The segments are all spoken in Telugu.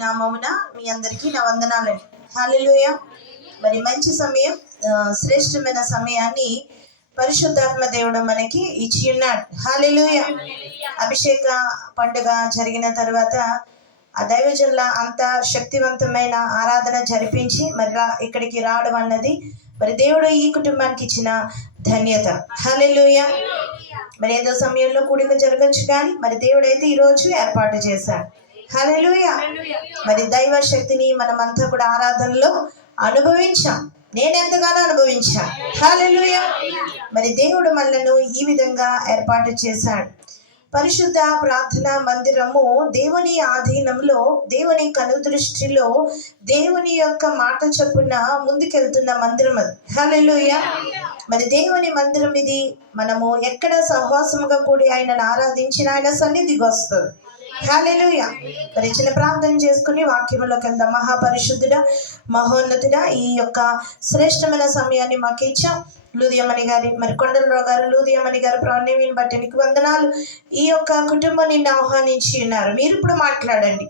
నామమున మీ అందరికీ నా వందనాలండి. హల్లెలూయా. మరి మంచి సమయం, శ్రేష్టమైన సమయాన్ని పరిశుద్ధాత్మ దేవుడు మనకి ఇచ్చి ఉన్నాడు. హల్లెలూయా. అభిషేక పండుగ జరిగిన తర్వాత ఆ దైవజనుల అంత శక్తివంతమైన ఆరాధన జరిపించి మరి ఇక్కడికి రావడం అన్నది మరి దేవుడు ఈ కుటుంబానికి ఇచ్చిన ధన్యత. హల్లెలూయా. మరి ఏదో సమయంలో కూడిక జరగచ్చు, కానీ మరి దేవుడైతే ఈరోజు ఏర్పాటు చేశాడు. హల్లెలూయా. మరి దైవ శక్తిని మనమంతా కూడా ఆరాధనలో అనుభవించాం. నేను ఎంతగానో అనుభవించాను. హల్లెలూయా. మరి దేవుడు మనలను ఈ విధంగా ఏర్పాటు చేశాడు. పరిశుద్ధ ప్రార్థనా మందిరము దేవుని ఆధీనంలో, దేవుని కనుదృష్టిలో, దేవుని యొక్క మాట చొప్పున ముందుకెళ్తున్న మందిరం అది. హల్లెలూయా. మరి దేవుని మందిరం ఇది. మనము ఎక్కడ సహవాసముగా కూడి ఆయనను ఆరాధించిన ఆయన సన్నిధికి వస్తుంది. హల్లెలూయా. మరి చిన్న ప్రార్థన చేసుకుని వాక్యంలోకి వెళ్దాం. మహాపరిశుద్ధుడా, మహోన్నతుడా, ఈ యొక్క శ్రేష్టమైన సమయాన్ని మాకు ఇచ్చాం. లూదియమణి గారి, మరి కొండలరావు గారు, లూదియమణి గారు ప్రాణ్యమిని బట్టి నీకు వందనాలు. ఈ యొక్క కుటుంబం నిన్ను ఆహ్వానించి ఉన్నారు. మీరు ఇప్పుడు మాట్లాడండి,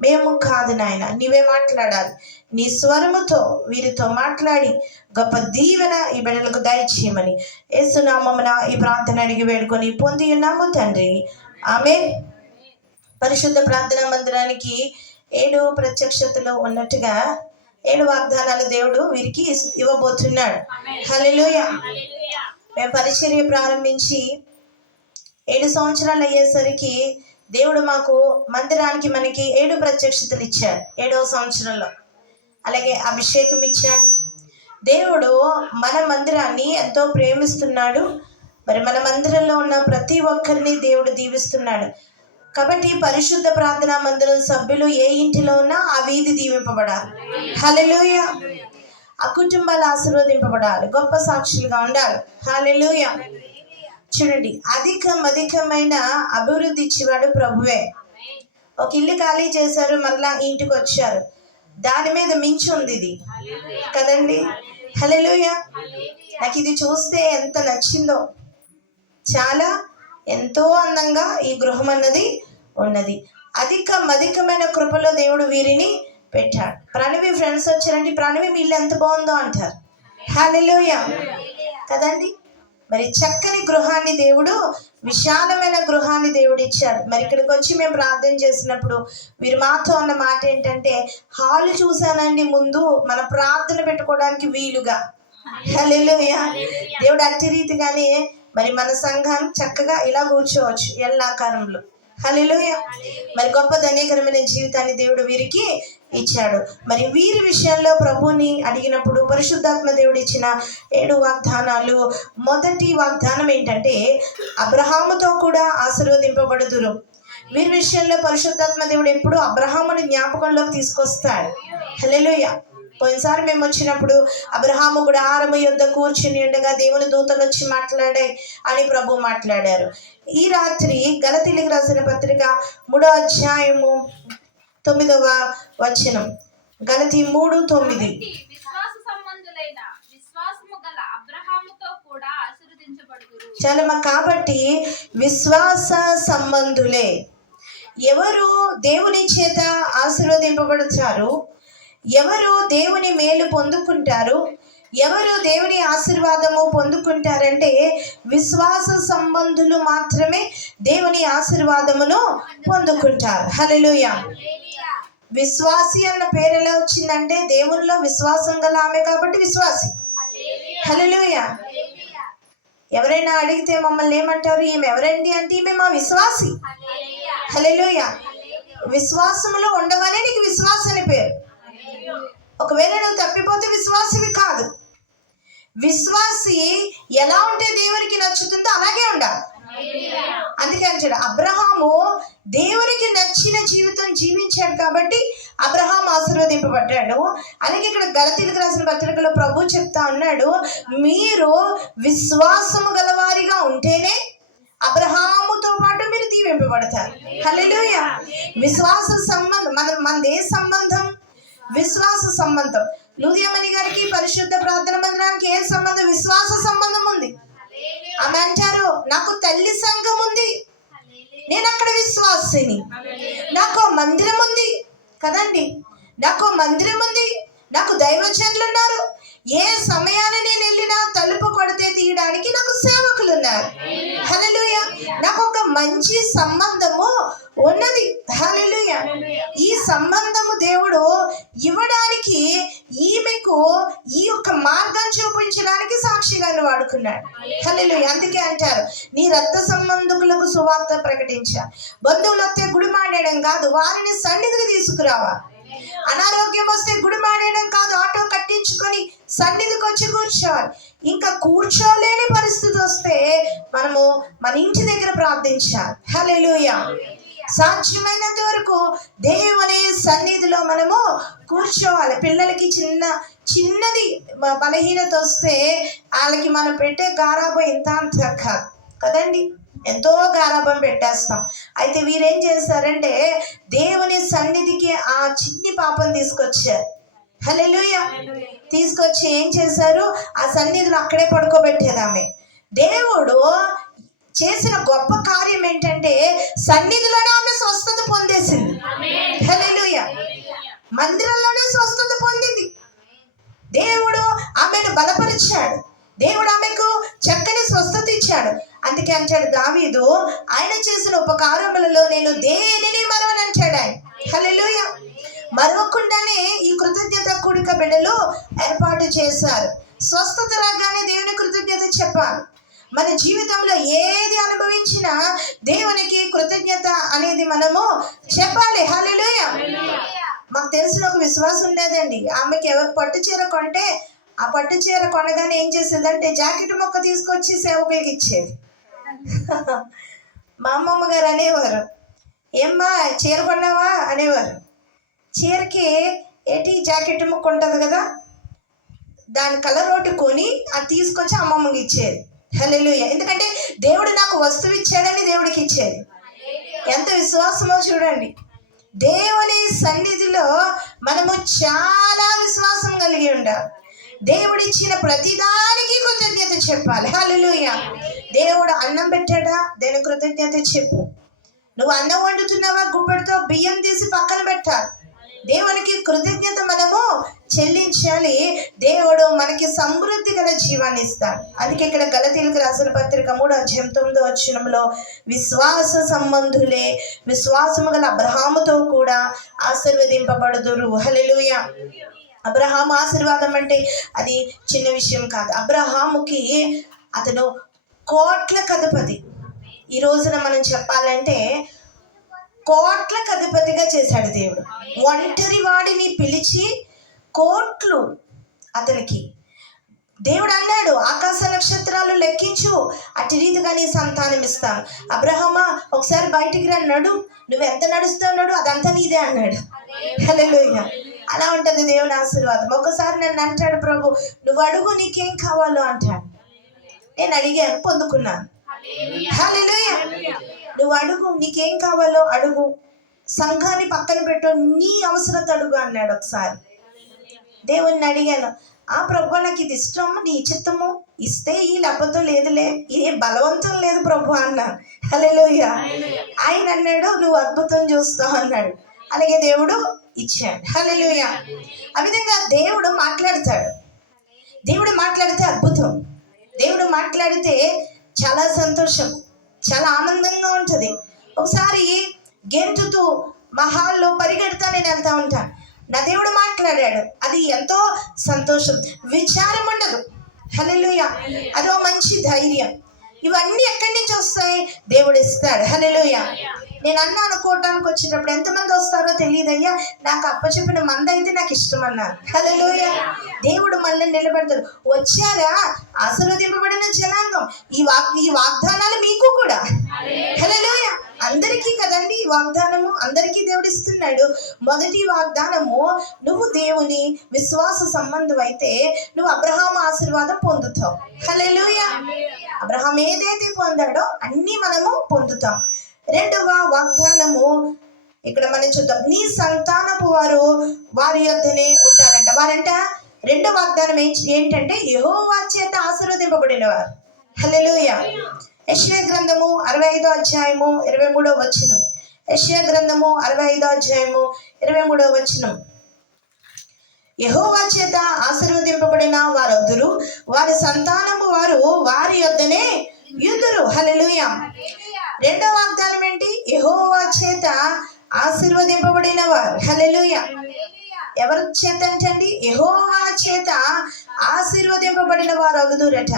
మేము కాదు నాయన, నీవే మాట్లాడాలి. నీ స్వరముతో వీరితో మాట్లాడి గొప్ప దీవెన ఈ బిడ్డలకు దయచేయమని యేసునామమున ఈ ప్రార్థన అడిగి వేడుకొని పొంది ఉన్నాము తండ్రి, ఆమేన్. పరిశుద్ధ ప్రార్థనా మందిరానికి 7 ప్రత్యక్షతలు ఉన్నట్టుగా 7 వాగ్దానాలు దేవుడు వీరికి ఇవ్వబోతున్నాడు. హల్లెలూయా. మేము పరిచర్య ప్రారంభించి 7 సంవత్సరాలు అయ్యేసరికి దేవుడు మాకు మందిరానికి మనకి 7 ప్రత్యక్షతలు ఇచ్చాడు 7వ సంవత్సరంలో. అలాగే అభిషేకం ఇచ్చాడు. దేవుడు మన మందిరాన్ని ఎంతో ప్రేమిస్తున్నాడు. మరి మన మందిరంలో ఉన్న ప్రతి ఒక్కరిని దేవుడు దీవిస్తున్నాడు. కాబట్టి పరిశుద్ధ ప్రార్థనా మందిరం సభ్యులు ఏ ఇంటిలో ఉన్నా ఆ వీధి దీవింపబడాలి. హల్లెలూయా. ఆ కుటుంబాలు ఆశీర్వదింపబడాలి, గొప్ప సాక్షులుగా ఉండాలి. హల్లెలూయా. చూడండి, అధికమైన అభివృద్ధి ఇచ్చేవాడు ప్రభువే. ఒక ఇల్లు ఖాళీ చేశారు, మరలా ఇంటికి వచ్చారు. దాని మీద మించి ఉంది ఇది కదండి. హల్లెలూయా. నాకు ఇది చూస్తే ఎంత నచ్చిందో. చాలా ఎంతో అందంగా ఈ గృహం అన్నది ఉన్నది. అధికమైన కృపలో దేవుడు వీరిని పెట్టాడు. ప్రణవి ఫ్రెండ్స్ వచ్చారండి, ప్రణవి మీ ఇల్లు ఎంత బాగుందో అంటారు. హల్లెలూయా కదండి. మరి చక్కని గృహాన్ని దేవుడు, విశాలమైన గృహాన్ని దేవుడు ఇచ్చాడు. మరి ఇక్కడికి వచ్చి మేము ప్రార్థన చేసినప్పుడు వీరు మాతో అన్న మాట ఏంటంటే, హాల్ చూసానండి ముందు మన ప్రార్థన పెట్టుకోవడానికి వీలుగా. హల్లెలూయా. దేవుడు అట్టి రీతిగానే మరి మన సంఘం చక్కగా ఇలా కూర్చోవచ్చు ఎల్లాకారంలో. హల్లెలూయా. మరి గొప్ప ధన్యకరమైన జీవితాన్ని దేవుడు వీరికి ఇచ్చాడు. మరి వీరి విషయంలో ప్రభుని అడిగినప్పుడు పరిశుద్ధాత్మ దేవుడు ఇచ్చిన 7 వాగ్దానాలు. మొదటి వాగ్దానం ఏంటంటే, అబ్రహాముతో కూడా ఆశీర్వదింపబడుదురు. వీరి విషయంలో పరిశుద్ధాత్మ దేవుడు ఎప్పుడు అబ్రహాముని జ్ఞాపకంలోకి తీసుకొస్తాడు. హల్లెలూయా. పోయినసారి మేము వచ్చినప్పుడు అబ్రహాము కూడా ఆరము యొద్ద కూర్చుని ఉండగా దేవుని దూతలు వచ్చి మాట్లాడాయి అని ప్రభు మాట్లాడారు. ఈ రాత్రి గలతీయులకు రాసిన పత్రిక 3వ అధ్యాయము 9వ వచనం. గలతీ 3:9. చాలమ్మా. కాబట్టి విశ్వాస సంబంధులే. ఎవరు దేవుని చేత ఆశీర్వదింపబడతారు, ఎవరు దేవుని మేలు పొందుకుంటారు, ఎవరు దేవుని ఆశీర్వాదము పొందుకుంటారంటే విశ్వాస సంబంధులు మాత్రమే దేవుని ఆశీర్వాదమును పొందుకుంటారు. హల్లెలూయా. విశ్వాసి అన్న పేరు ఎలా వచ్చిందంటే, దేవునిలో విశ్వాసం గల ఆమె కాబట్టి విశ్వాసి. హల్లెలూయా. ఎవరైనా అడిగితే మమ్మల్ని ఏమంటారు, ఈమె ఎవరండి అంటే, ఈమె మా విశ్వాసి. హల్లెలూయా. విశ్వాసములో ఉండవనే నీకు విశ్వాసం అని పేరు. ఒకవేళ నువ్వు తప్పిపోతే విశ్వాసివి కాదు. విశ్వాసి ఎలా ఉంటే దేవునికి నచ్చుతుందో అలాగే ఉండాలి. అందుకే అంటాడు, అబ్రహాము దేవునికి నచ్చిన జీవితం జీవించాడు కాబట్టి అబ్రహాం ఆశీర్వదింపబడ్డాడు. అలాగే ఇక్కడ గలతీయులకు రాసిన పత్రికలో ప్రభు చెప్తా ఉన్నాడు, మీరు విశ్వాసము గలవారిగా ఉంటేనే అబ్రహాముతో పాటు మీరు దీవింపబడతారు. హల్లెలూయా. విశ్వాస సంబంధం మనది ఏ సంబంధం? విశ్వాస సంబంధం. లూదియమణి గారికి పరిశుద్ధ ప్రార్థన మందిరానికి ఏ సంబంధం? విశ్వాస సంబంధం ఉంది. ఆమె అంటారు, నాకు తల్లి సంఘం ఉంది, నేను అక్కడ విశ్వాసిని, నాకు మందిరం ఉంది కదండి. కదండి, నాకు మందిరం ఉంది, నాకు దైవజనులు ఉన్నారు, ఏ సమయాన్ని నేను వెళ్ళినా తలుపు కొడితే తీయడానికి నాకు సేవకులు ఉన్నారు. హల్లెలూయా. నాకు ఒక మంచి సంబంధము ఉన్నది. హల్లెలూయా. ఈ సంబంధము దేవుడు ఇవ్వడానికి, ఈమెకు ఈ యొక్క మార్గం చూపించడానికి సాక్షిగాను వాడుకున్నాడు. హల్లెలూయా. అందుకే అంటారు, నీ రక్త సంబంధకులకు సువార్త ప్రకటించా. బంధువులు వస్తే గుడి మాడేయడం కాదు, వారిని సన్నిధికి తీసుకురావా. అనారోగ్యం వస్తే గుడి మాడేయడం కాదు, ఆటో కట్టించుకొని సన్నిధికి వచ్చి కూర్చోవాలి. ఇంకా కూర్చోలేని పరిస్థితి వస్తే మనము మన ఇంటి దగ్గర ప్రార్థించాలి. హల్లెలూయా. సాధ్యమైనంత వరకు దేవుని సన్నిధిలో మనము కూర్చోవాలి. పిల్లలకి చిన్నది బలహీనత వస్తే వాళ్ళకి మనం పెట్టే గారాబం ఇంత అంత కాదు కదండి, ఎంతో గారాబం పెట్టేస్తాం. అయితే వీరేం చేశారంటే దేవుని సన్నిధికి ఆ చిన్ని పాపం తీసుకొచ్చారు. హల్లెలూయా. తీసుకొచ్చి ఏం చేశారు, ఆ సన్నిధిలో అక్కడే పడుకోబెట్టేది ఆమె. దేవుడు చేసిన గొప్ప కార్యం ఏంటంటే సన్నిధిలోనే ఆమె స్వస్థత పొందేసింది. హల్లెలూయా. మందిరంలోనే స్వస్థత పొందింది. దేవుడు ఆమెను బలపరిచాడు. దేవుడు ఆమెకు చక్కని స్వస్థత ఇచ్చాడు. అందుకే అంటాడు దావీదు, ఆయన చేసిన ఉపకారములలో నేను దేనిని మరవనంటాడు ఆయన. హల్లెలూయా. మరవకుండానే ఈ కృతజ్ఞత కూడిక బిడ్డలు ఏర్పాటు చేశారు. స్వస్థత రాగానే దేవుని కృతజ్ఞత చెప్పాలి. మన జీవితంలో ఏది అనుభవించినా దేవునికి కృతజ్ఞత అనేది మనము చెప్పాలి. హల్లెలూయా. మాకు తెలిసిన ఒక విశ్వాసం ఉండేదండి. ఆమెకి ఎవరు పట్టు చీర కొంటే ఆ పట్టు చీర కొనగానే ఏం చేసేదంటే జాకెట్ మొక్క తీసుకొచ్చి సేవకులకి ఇచ్చేది. మా అమ్మమ్మ గారు అనేవారు, ఏమ్మా చీర కొన్నావా అనేవారు. చీరకి ఏటి జాకెట్ ముక్క ఉంటుంది కదా, దాని కలర్ ఒకటి కొని అది తీసుకొచ్చి అమ్మమ్మకి ఇచ్చేది. హల్లెలూయా. ఎందుకంటే దేవుడు నాకు వస్తువు ఇచ్చాడని దేవుడికి ఇచ్చేది. ఎంత విశ్వాసమో చూడండి. దేవుని సన్నిధిలో మనము చాలా విశ్వాసం కలిగి ఉండాలి. దేవుడిచ్చిన ప్రతిదానికి కృతజ్ఞత చెప్పాలి. హల్లెలూయా. దేవుడు అన్నం పెట్టాడా, దేని కృతజ్ఞత చెప్పు. నువ్వు అన్నం వండుతున్నావా, గుప్పెడితో బియ్యం తీసి పక్కన పెట్టాలి. దేవునికి కృతజ్ఞత మనము చెల్లించాలి. దేవుడు మనకి సమృద్ధి గల జీవాన్ని ఇస్తాడు. అందుకే ఇక్కడ గలతీయులకు రాసిన పత్రిక 3:9 విశ్వాస సంబంధులే విశ్వాసము గల అబ్రహాముతో కూడా ఆశీర్వదింపబడుదురు. హల్లెలూయా. అబ్రహాము ఆశీర్వాదం అంటే అది చిన్న విషయం కాదు. అబ్రహాముకి అతను కోట్లకు అధిపతి. ఈ రోజున మనం చెప్పాలంటే కోట్లకు అధిపతిగా చేశాడు దేవుడు. ఒంటరి వాడిని పిలిచి కోట్లు అతనికి దేవుడు అన్నాడు, ఆకాశ నక్షత్రాలు లెక్కించు, అటు రీతిగా నీ సంతానం ఇస్తాను. అబ్రహమా ఒకసారి బయటికి రా, నడు, నువ్వు ఎంత నడుస్తావు నడు, అదంతా నీదే అన్నాడు. హల్లెలూయా. అలా ఉంటుంది దేవుని ఆశీర్వాదం. ఒకసారి నన్ను అంటాడు ప్రభు, నువ్వు అడుగు నీకేం కావాలో అంటాడు. నేను అడిగాను, పొందుకున్నాను. హల్లెలూయా. నువ్వు అడుగు, నీకేం కావాలో అడుగు, సంఘాన్ని పక్కన పెట్టు, నీ అవసరత అడుగు అన్నాడు. ఒకసారి దేవుణ్ణి అడిగాను, ఆ ప్రభు నాకు ఇది ఇష్టం, నీ చిత్తము ఇస్తే ఈ లేకపోతే లేదులే, ఇదే బలవంతం లేదు ప్రభు అన్నాను. హల్లెలూయా. ఆయన అన్నాడు, నువ్వు అద్భుతం చూస్తావు అన్నాడు. అలాగే దేవుడు ఇచ్చాడు. హల్లెలూయా. ఆ విధంగా దేవుడు మాట్లాడతాడు. దేవుడు మాట్లాడితే అద్భుతం. దేవుడు మాట్లాడితే చాలా సంతోషం, చాలా ఆనందంగా ఉంటుంది. ఒకసారి గెంతుతూ మహాల్లో పరిగెడతా నేను వెళ్తా ఉంటాను. నా దేవుడు మాట్లాడాడు, అది ఎంతో సంతోషం, విచారం ఉండదు. హల్లెలూయా. అదో మంచి ధైర్యం. ఇవన్నీ ఎక్కడి నుంచి వస్తాయి, దేవుడు ఇస్తాడు. హల్లెలూయా. నేను అన్న అనుకోవటానికి వచ్చేటప్పుడు ఎంతమంది వస్తారో తెలియదయ్యా, నాకు అప్పచెప్పిన మంద అయితే నాకు ఇష్టం అన్నారు. హల్లెలూయా. దేవుడు మనల్ని నిలబెడతాడు. వచ్చారా ఆశీర్వదింపబడిన జనాంగం, ఈ వాగ్దానాలు మీకు కూడా. హల్లెలూయా. అందరికీ కదండి ఈ వాగ్దానము, అందరికీ దేవుడు ఇస్తున్నాడు. మొదటి వాగ్దానము, నువ్వు దేవుని విశ్వాస సంబంధం అయితే నువ్వు అబ్రహాము ఆశీర్వాదం పొందుతావు. హల్లెలూయా. అబ్రహాం ఏదైతే పొందాడో అన్ని మనము పొందుతాం. రెండవ వాగ్దానము ఇక్కడ మనం చూద్దాం, నీ సంతానపు వారు వారి యొద్దనే ఉంటారంట. వారంట రెండో వాగ్దానం ఏంటంటే యెహోవా చేత ఆశీర్వదింపబడిన వారు. హల్లెలూయా. యెషయా గ్రంథము 65 అధ్యాయము 23 యెషయా గ్రంథము 65వ అధ్యాయము 23వ వచనం. యెహోవా చేత ఆశీర్వదింపబడిన వారందరూ వారి సంతానము వారు వారి యొద్దనే యుందురు. హల్లెలూయా. రెండో వాగ్దానం ఏంటి? యెహోవా చేత ఆశీర్వదింపబడిన వారు. హల్లెలూయా. ఎవరి చేత అంటండి? యెహోవా చేత ఆశీర్వదింపబడిన వారు అగుదురట.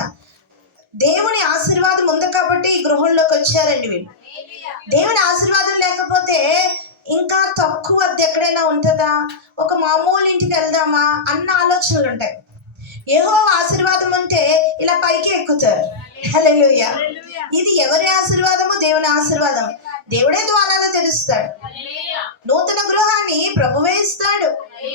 దేవుని ఆశీర్వాదం ఉంది కాబట్టి ఈ గృహంలోకి వచ్చారండి వీళ్ళు. దేవుని ఆశీర్వాదం లేకపోతే ఇంకా తక్కువ అద్దె ఎక్కడైనా ఉంటుందా, ఒక మామూలు ఇంటికి వెళ్దామా అన్న ఆలోచనలు ఉంటాయి. యెహోవా ఆశీర్వాదం ఉంటే ఇలా పైకి ఎక్కుతారు. హల్లెలూయా. ఇది ఎవరి ఆశీర్వాదము? దేవుని ఆశీర్వాదం. దేవుడే ద్వారాలు తెరుస్తాడు. నూతన గృహాన్ని ప్రభువే ఇస్తాడు.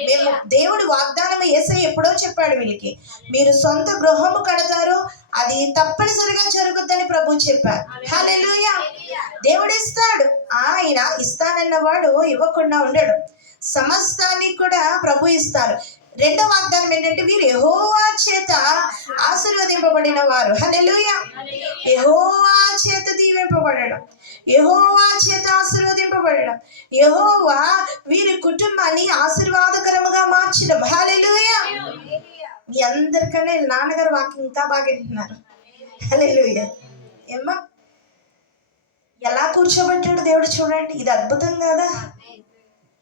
మేము దేవుడు వాగ్దానం యేసయ్య ఎప్పుడో చెప్పాడు వీళ్ళకి, మీరు సొంత గృహము కడతారు, అది తప్పనిసరిగా జరుగుద్దని ప్రభు చెప్పారు. హల్లెలూయా. దేవుడు ఇస్తాడు. ఆయన ఇస్తానన్నవాడు ఇవ్వకుండా ఉండడు. సమస్తాన్ని కూడా ప్రభు ఇస్తారు. రెండో వాగ్దానం ఏంటంటే వీరు యెహోవా చేత ఆశీర్వదింపబడిన వారు. హల్లెలూయా. యెహోవా చేత దీవింపబడడం, యెహోవా చేత ఆశీర్వదింపబడడం, యెహోవా వీరి కుటుంబాన్ని ఆశీర్వాదకరముగా మార్చడం. హల్లెలూయా. మీ అందరికన్నా నాన్నగారు వాక్యం ఇంకా బాగా వింటున్నారు. హల్లెలూయా. ఏమ్మా, ఎలా కూర్చోబెట్టాడు దేవుడు చూడండి. ఇది అద్భుతం కదా,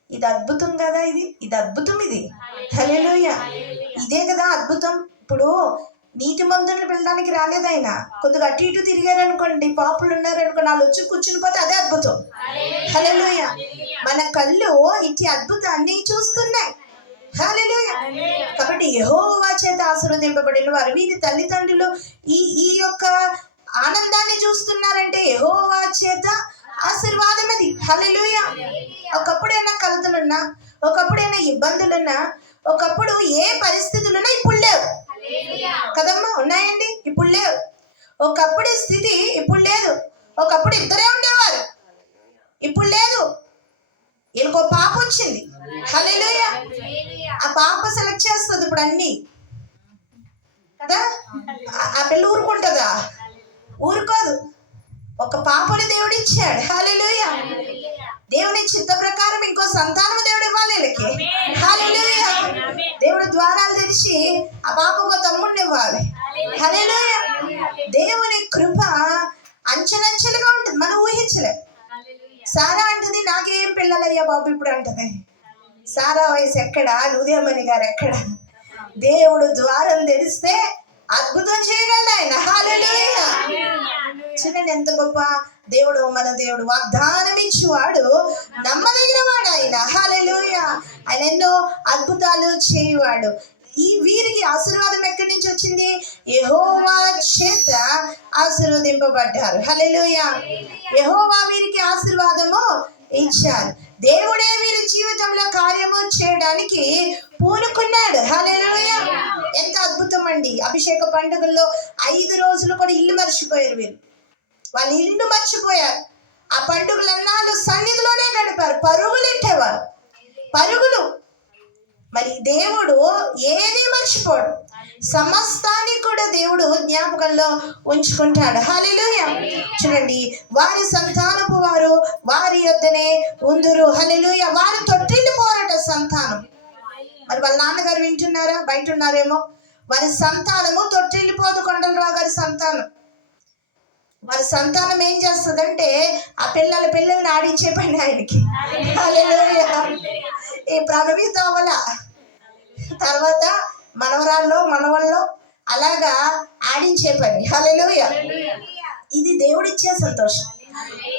ఇది అద్భుతం కదా, ఇది అద్భుతం. ఇది హల్లెలూయా. ఇదే కదా అద్భుతం. ఇప్పుడు నీతి మందులను పిల్లడానికి రాలేదు ఆయన. కొద్దిగా అటు ఇటు తిరిగారనుకోండి, పాపులు ఉన్నారనుకోండి, వాళ్ళు వచ్చి కూర్చుని పోతే అదే అద్భుతం. హల్లెలూయా. మన కళ్ళు ఇటు అద్భుతాన్ని చూస్తున్నాయి. హల్లెలూయా. కాబట్టి యెహోవా చేత ఆశీర్వదింపబడిన వారు వీరి తల్లిదండ్రులు ఈ యొక్క ఆనందాన్ని చూస్తున్నారంటే యెహోవా చేత ఆశీర్వాదం అది. హల్లెలూయా. ఒకప్పుడైనా కలతలున్నా, ఒకప్పుడైనా ఇబ్బందులున్నా, ఒకప్పుడు ఏ పరిస్థితులున్నా ఇప్పుడు లేవు కదమ్మా. ఉన్నాయండి, ఇప్పుడు లేవు. ఒకప్పుడు స్థితి ఇప్పుడు లేదు. ఒకప్పుడు ఇద్దరే ఉండేవారు, ఇప్పుడు లేదు. వీళ్ళకో పాప వచ్చింది. హల్లెలూయా. ఆ పాప సెలెక్ట్ చేస్తుంది ఇప్పుడు అన్ని కదా. ఆ పిల్ల ఊరుకుంటుందా? ఊరుకోదు. ఒక పాపని దేవుడు ఇచ్చాడు. హల్లెలూయా. దేవుని చిత్త ప్రకారం ఇంకో సంతానం దేవుడు ఇవ్వాలి వీళ్ళకి. హల్లెలూయా. దేవుడు ద్వారాలు తెరిచి ఆ పాపకు తమ్ముడిని ఇవ్వాలి. హల్లెలూయా. దేవుని కృప అంచెలంచెలుగా ఉంటుంది, మనం ఊహించలే. సారా అంటది, నాకేం పిల్లలయ్యా బాబు ఇప్పుడు అంటది. సారా వయసు ఎక్కడ, ఉదయమణి గారు ఎక్కడ? దేవుడు ద్వారం తెరిస్తే అద్భుతం చేయగలడు ఆయన. హల్లెలూయా. చూడండి ఎంత గొప్ప దేవుడు మన దేవుడు. వాగ్దానం ఇచ్చేవాడు, నమ్మదగిన వాడు ఆయన. హల్లెలూయా. ఆయన ఎన్నో అద్భుతాలు చేయవాడు. వీరికి ఆశీర్వాదం ఎక్కడి నుంచి వచ్చింది? యెహోవా చేత ఆశీర్వదింపబడ్డారు. హల్లెలూయా. యెహోవా వీరికి ఆశీర్వాదము ఇచ్చారు. దేవుడే వీరి జీవితంలో కార్యము చేయడానికి పూనుకున్నాడు. హల్లెలూయా. ఎంత అద్భుతం అండి. అభిషేక పండుగల్లో 5 రోజులు కూడా ఇల్లు మర్చిపోయారు వీరు. వాళ్ళు ఇల్లు మర్చిపోయారు. ఆ పండుగలన్నాళ్ళు సన్నిధిలోనే గడిపారు, పరుగులు ఎట్టేవారు, పరుగులు. మరి దేవుడు ఏది మర్చిపోడు, సమస్తాన్ని కూడా దేవుడు జ్ఞాపకంలో ఉంచుకుంటాడు. హల్లెలూయా. చూడండి, వారి సంతానపు వారు వారి యొద్దనే ఉందురు. హల్లెలూయా. వారు తొట్టిల్లిపోరట సంతానం. మరి వాళ్ళ నాన్నగారు వింటున్నారా? బయట ఉన్నారేమో. వారి సంతానము తొట్టిల్లిపోదు. కొండలరావు గారి సంతానం, వారి సంతానం ఏం చేస్తుందంటే ఆ పిల్లల్ని ఆడించే పని ఆయనకి. హల్లెలూయా. ఈ ప్రణవీత అవల తర్వాత మనవరాల్లో మనవల్లో అలాగా ఆడించే పని. హల్లెలూయా. ఇది దేవుడిచ్చే సంతోషం.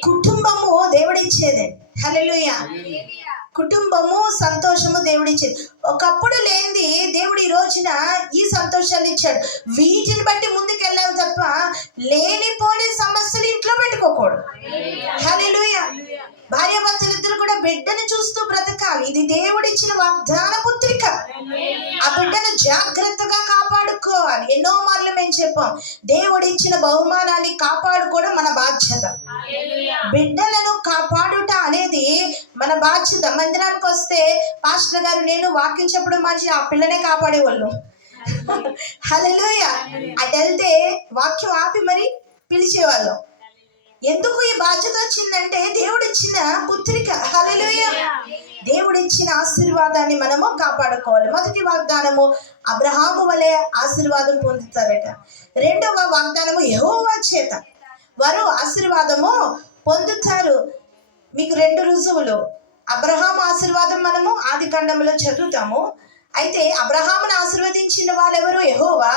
కుటుంబము దేవుడిచ్చేదే. హల్లెలూయా. కుటుంబము సంతోషము దేవుడిచ్చేది. ఒకప్పుడు లేనిది దేవుడు ఈ రోజున ఈ సంతోషాన్ని ఇచ్చాడు. వీటిని బట్టి ముందుకు వెళ్ళాలి తప్ప లేనిపోని సమస్యలు ఇంట్లో పెట్టుకోకూడదు. హల్లెలూయా. భార్యాభర్తలిద్దరు కూడా బిడ్డను చూస్తూ బ్రతకాలి. ఇది దేవుడిచ్చిన వాగ్దాన పుత్రిక. ఆ బిడ్డను జాగ్రత్తగా కాపాడుకోవాలి. ఎన్నో మార్లు మేము చెప్పాం, దేవుడిచ్చిన బహుమానాన్ని కాపాడుకోవడం మన బాధ్యత. బిడ్డలను కాపాడుట అనేది మన బాధ్యత. మందిరానికి వస్తే పాస్టర్ గారు నేను వాక్యం చెప్పడం మంచి ఆ పిల్లనే కాపాడేవాళ్ళు. హల్లెలూయా. అటు వెళ్తే వాక్యం ఆపి మరి పిలిచేవాళ్ళం. ఎందుకు ఈ బాధ్యత వచ్చిందంటే దేవుడిచ్చిన పుత్రిక. హల్లెలూయా. దేవుడిచ్చిన ఆశీర్వాదాన్ని మనము కాపాడుకోవాలి. మొదటి వాగ్దానము అబ్రహాము వలె ఆశీర్వాదం పొందుతారట. రెండవ వాగ్దానము యెహోవా చేత వారు ఆశీర్వాదము పొందుతారు. మీకు 2 రుజువులు. అబ్రహాము ఆశీర్వాదం మనము ఆది కాండంలో చదువుతాము. అయితే అబ్రహామును ఆశీర్వదించిన వాళ్ళెవరు? యెహోవా.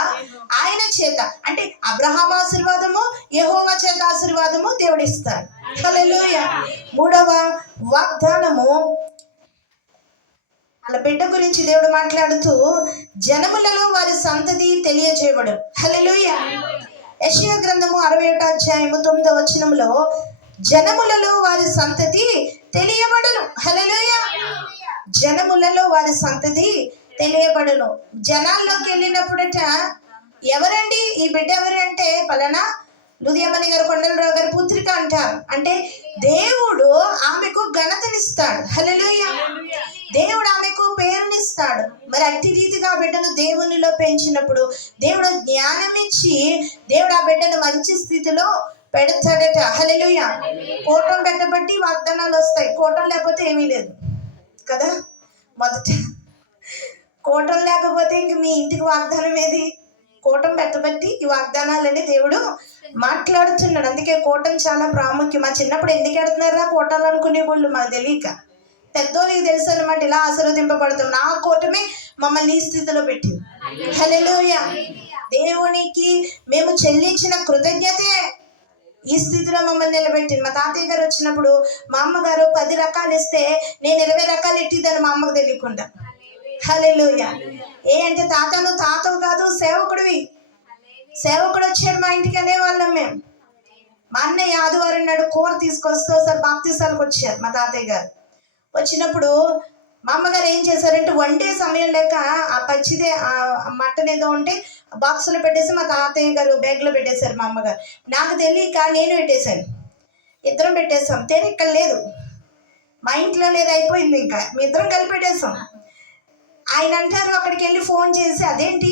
ఆయన చేత అంటే అబ్రహాము ఆశీర్వాదము, యెహోవా చేత ఆశీర్వాదము దేవుడిస్తాడు. హల్లెలూయా. మూడవ వాగ్దానము వాళ్ళ బిడ్డ గురించి దేవుడు మాట్లాడుతూ జనములలో వారి సంతతి తెలియజేయబడు. హల్లెలూయా. యెషయా గ్రంథము 61వ అధ్యాయము 9వ వచనంలో జనములలో వారి సంతతి తెలియబడును. హల్లెలూయా. జనములలో వారి సంతతి తెలియబడును. జనాల్లోకి వెళ్ళినప్పుడట ఎవరండి ఈ బిడ్డ ఎవరంటే పలానా లుధియామణి గారు, కొండలరావు గారి పుత్రిక అంటారు. అంటే దేవుడు ఆమెకు ఘనతనిస్తాడు. హల్లెలూయా. దేవుడు ఆమెకు పేరునిస్తాడు. మరి అట్టి రీతిగా ఆ బిడ్డను దేవునిలో పెంచినప్పుడు దేవుడు జ్ఞానం ఇచ్చి దేవుడు ఆ బిడ్డను మంచి స్థితిలో పెడతాడట. హల్లెలూయా. కోటం పెట్టబట్టి వాగ్దానాలు వస్తాయి. కోటం లేకపోతే ఏమీ లేదు కదా. మొదట కోటం లేకపోతే ఇంక మీ ఇంటికి వాగ్దానం ఏది? కోటం పెట్టబట్టి ఈ వాగ్దానాలని దేవుడు మాట్లాడుతున్నాడు. అందుకే కోటం చాలా ప్రాముఖ్యం. మా చిన్నప్పుడు ఎందుకు ఎడుతున్నారా కోటాలు అనుకునే వాళ్ళు మాకు తెలియక. పెద్దోళ్ళకి తెలుసు అనమాట, ఇలా ఆశీర్వదింపబడతాం. నా కోటమే మమ్మల్ని ఈ స్థితిలో పెట్టింది. హల్లెలూయా. దేవునికి మేము చెల్లించిన కృతజ్ఞతే ఈ స్థితిలో మమ్మల్ని నిలబెట్టింది. మా తాతయ్య గారు వచ్చినప్పుడు మా అమ్మగారు 10 రకాలు ఇస్తే నేను 20 రకాలు ఎట్టిద్దని మా అమ్మకు తెలియకుండా. హల్లెలూయా. ఏ అంటే తాతను తాతవు కాదు, సేవకుడివి. సేవకుడు వచ్చాడు మా ఇంటికి అనేవాళ్ళం మేము. మా అన్నయ్య ఆదివారం నాడు కూర తీసుకొస్తే సార్ బాప్తీసాలకు వచ్చారు మా తాతయ్య గారు. వచ్చినప్పుడు మా అమ్మగారు ఏం చేశారంటే వండే సమయం లేక ఆ పచ్చిదే ఆ మటన్ ఏదో ఉంటే బాక్సులో పెట్టేసి మా తాతయ్య గారు బ్యాగ్లో పెట్టేశారు. మా అమ్మగారు నాకు తెలియక నేను పెట్టేశాను. ఇద్దరం పెట్టేసాం. తేనె ఇక్కడ లేదు, మా ఇంట్లో లేదు, అయిపోయింది. ఇంకా మీ ఇద్దరం కలిపి పెట్టేసాం. ఆయన అంటారు అక్కడికి వెళ్ళి ఫోన్ చేసి అదేంటి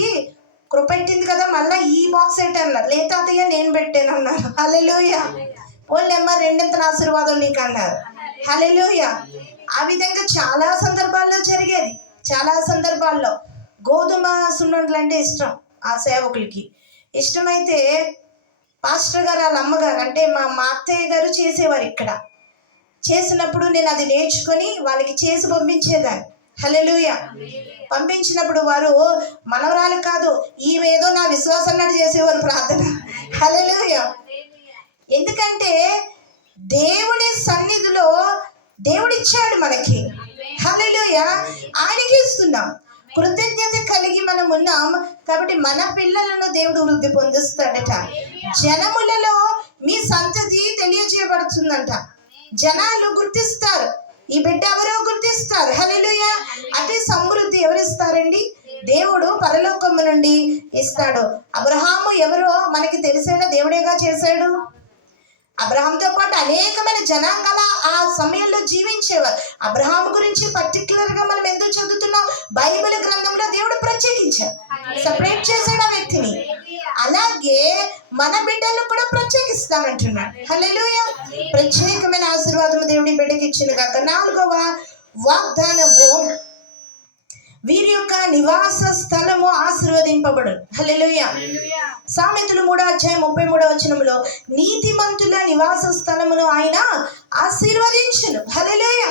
కృప పెట్టింది కదా మళ్ళీ ఈ బాక్స్ ఏంటి అన్నారు. లేదు తాతయ్య నేను పెట్టాను అన్నారు. హల్లెలూయా. పోలేమ్మ 2 ఆశీర్వాదం నీకు అన్నారు. హల్లెలూయా. ఆ విధంగా చాలా సందర్భాల్లో జరిగేది. చాలా సందర్భాల్లో గోధుమ సున్నుండలు అంటే ఇష్టం ఆ సేవకులకి. ఇష్టమైతే పాస్టర్ గారు వాళ్ళ అమ్మగారు అంటే మా అత్తయ్య గారు చేసేవారు. ఇక్కడ చేసినప్పుడు నేను అది నేర్చుకొని వాళ్ళకి చేసి పంపించేదాన్ని. హల్లెలూయా. పంపించినప్పుడు వారు మనవరాలు కాదు ఈమె ఏదో నా విశ్వాసం నాడు చేసేవారు ప్రార్థన. హల్లెలూయా. ఎందుకంటే దేవుని సన్నిధిలో దేవుడిచ్చాడు మనకి. హల్లెలూయా. ఆయనకి ఇస్తున్నాం. కృతజ్ఞత కలిగి మనం ఉన్నాం కాబట్టి మన పిల్లలను దేవుడు వృద్ధి పొందిస్తాడట. జనములలో మీ సంతతి తెలియజేయబడుతుందంట. జనాలు గుర్తిస్తారు ఈ బిడ్డ ఎవరో గుర్తిస్తారు. హల్లెలూయా. అతి సమృద్ధి ఎవరిస్తారండి? దేవుడు పరలోకము నుండి ఇస్తాడు. అబ్రహాము ఎవరో మనకి తెలిసేనా? దేవుడేగా చేశాడు. అబ్రహాంతో పాటు అనేకమైన జనాంగాల ఆ సమయంలో జీవించేవారు. అబ్రహాం గురించి పర్టికులర్గా మనం ఎందుకు చదువుతున్నాం? బైబిల్ గ్రంథంలో దేవుడు ప్రత్యేకించాడు, సపరేట్ చేశాడు ఆ వ్యక్తిని. అలాగే మన బిడ్డలను కూడా ప్రత్యేకిస్తానంటున్నాడు. హల్లెలూయా. ప్రత్యేకమైన ఆశీర్వాదము దేవుడి బిడ్డకి ఇచ్చిన కాక. 4వ వాగ్దానము వీరి యొక్క నివాస స్థలము ఆశీర్వదింపబడు. హల్లెలూయా. సామెతలు 3వ అధ్యాయం 33వ వచనంలో నీతిమంతుల నివాస స్థలమును ఆయన ఆశీర్వదించును. హల్లెలూయా.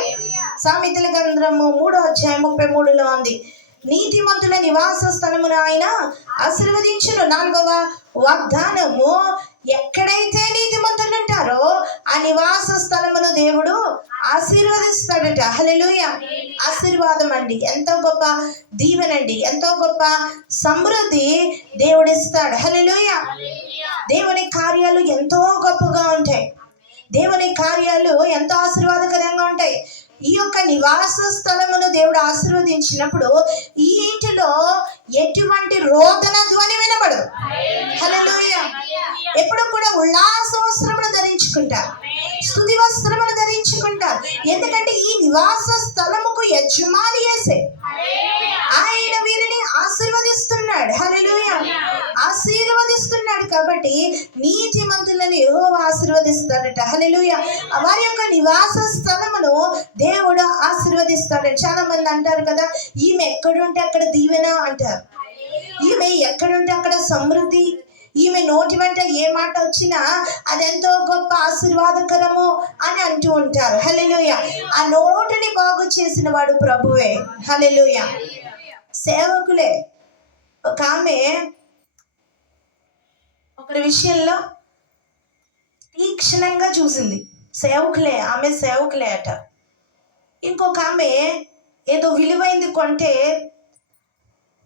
సామెతల గ్రంథము 3వ అధ్యాయం 33లో ఉంది నీతిమంతుల నివాస స్థలమును ఆయన ఆశీర్వదించును. 4వ వాగ్దానము ఎక్కడైతే నీతిమంతులు ఉంటారో ఆ నివాస స్థలమును దేవుడు ఆశీర్వదిస్తాడట. హల్లెలూయా. ఆశీర్వాదం అండి, ఎంతో గొప్ప దీవెనండి, ఎంతో గొప్ప సమృద్ధి దేవుడిస్తాడు. హల్లెలూయా. దేవుని కార్యాలు ఎంతో గొప్పగా ఉంటాయి. దేవుని కార్యాలు ఎంతో ఆశీర్వాదకరంగా ఉంటాయి. ఈ యొక్క నివాస స్థలమును దేవుడు ఆశీర్వదించినప్పుడు ఈ ఇంటిలో ఎటువంటి రోదన ధ్వని వినబడదు. హల్లెలూయా. ఎప్పుడు కూడా ఉల్లాస వస్త్రములు ధరించుకుంటారు, స్తుతి వస్త్రములు ధరించుకుంటారు. ఎందుకంటే ఈ నివాస స్థలముకు యజమాని యేసే. ఆయన వీరిని ఆశీర్వదిస్తున్నాడు. హల్లెలూయా. ఆశీర్వదిస్తున్నాడు కాబట్టి నీతిమంతులను యెహోవా ఆశీర్వదిస్తాడట. హల్లెలూయా. వారి యొక్క నివాస స్థలమును దేవుడు ఆశీర్వదిస్తాడట. చాలా మంది అంటారు కదా, ఈమె ఎక్కడుంటే అక్కడ దీవెన అంటారు, ఈమె ఎక్కడుంటే అక్కడ సమృద్ధి, ఈమె నోటి వెంట ఏ మాట వచ్చినా అదెంతో గొప్ప ఆశీర్వాదకరము అని అంటూ ఉంటారు. హల్లెలూయా. ఆ నోటిని బాగు చేసిన వాడు ప్రభువే. హల్లెలూయా. సేవకులే. ఒక ఆమె ఒకరి విషయంలో తీక్షణంగా చూసింది. సేవకులే, ఆమె సేవకులే అట. ఇంకొక ఆమె ఏదో విలువైంది కొంటే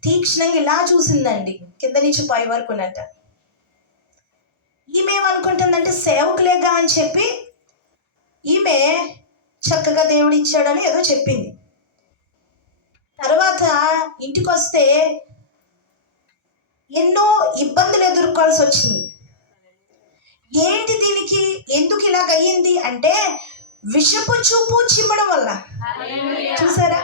తీక్షణంగా ఇలా చూసిందండి, కింద నుంచి పై వరకునట. ఈమె ఏమనుకుంటుందంటే సేవకులేగా అని చెప్పి ఈమె చక్కగా దేవుడు ఇచ్చాడని ఏదో చెప్పింది. తర్వాత ఇంటికి వస్తే ఎన్నో ఇబ్బందులు ఎదుర్కోవాల్సి వచ్చింది. ఏంటి దీనికి, ఎందుకు ఇలాగ అయ్యింది అంటే విషపు చూపు చిమ్మడం వల్ల. చూసారా,